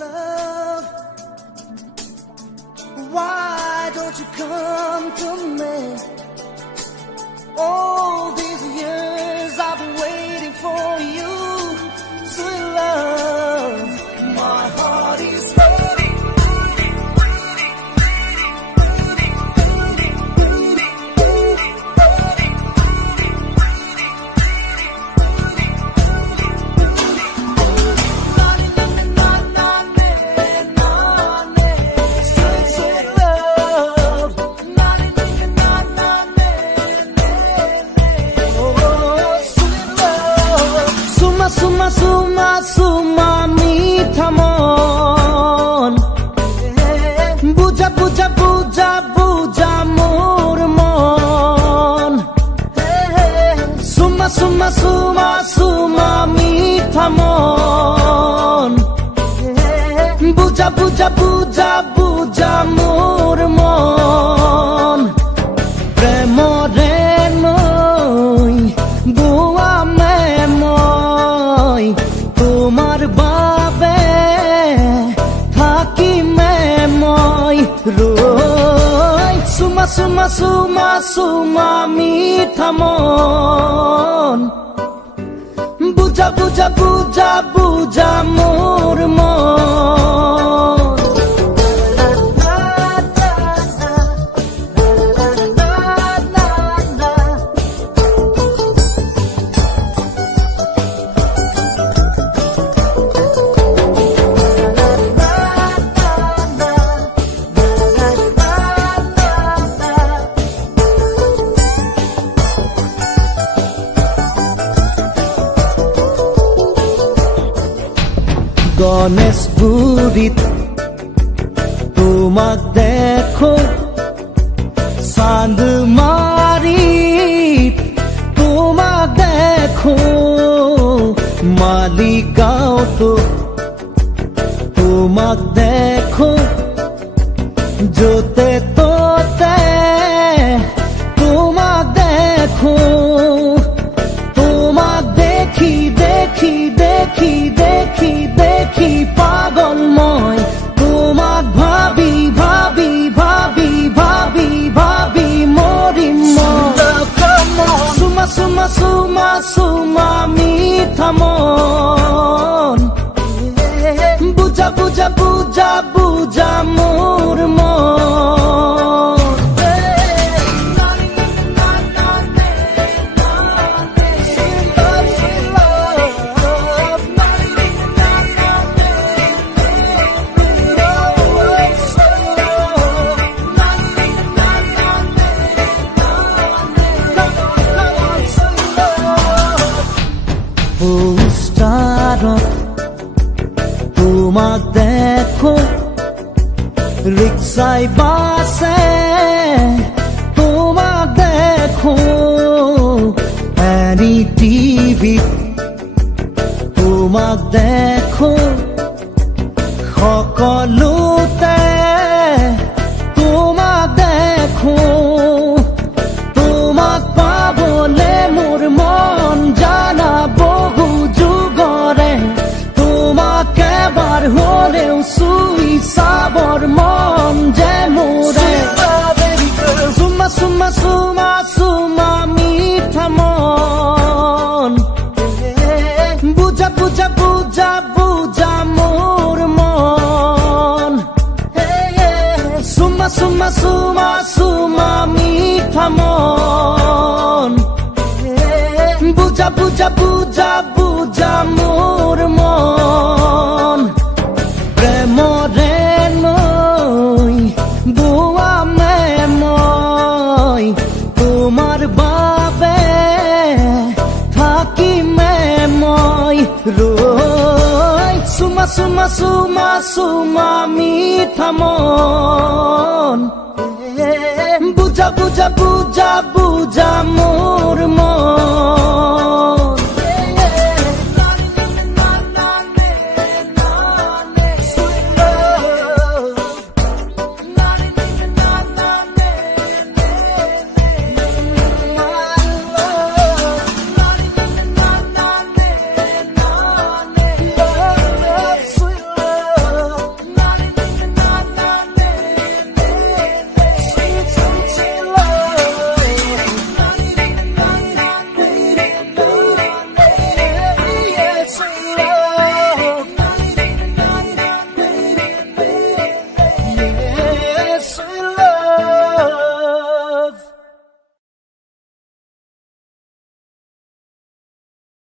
love, why don't you come to me? All these years I've been waiting for you, sweet love. My heart is waiting. Suma meetha mon, buja buja buja buja mor mon. Suma meetha mon, buja buja buja buja mor mon. Premore noi goa me moi তোমার বাবে থাকি মে মই রই সুমা সুমা সুমা সুমা মিঠা মন বুঝা বুঝা বুঝা বুঝা মোর মন গণেশপুরীত তোমাক দেখো চান্দমারিত তোমাক দেখো মালিগাঁওতো তোমাক দেখো যতে ততে তোমাক দেখো তোমাক দেখি দেখি দেখি দেখি দেখি পাগল মই তোমাক ভাবি ভাবি ভাবি ভাবি ভাবি মরিম সুমা সুমা সুমা সুমা মিঠা মন বুঝা বুঝা বুঝা বুঝা মোর মন তোমাক দেখো রিক্সায় বাসে তোমাক দেখো এনি টিভি তোমাক দেখো সকলোতে তোমাক দেখো তোমাক পাবলে মোৰ মন জানা বহু যুগৰে তোমাক এবাৰ হলেও চুই চাবৰ মন যে মোৰে চুমা চুমা চুমা চুমা মিঠা মন বুজা বুজা বুজা বুজা মোৰ মন চুমা চুমা চুমা চুমা মিঠা মন বুজা বুজা বুজা বুজা মোর মন প্রেমরে নই গোয়া মে মই তোমার বাবে থাকি মে মই রই সুমা সুমা সুমা সুমা মিঠা মন বুজা বুজা বুজা বুজা মোর মন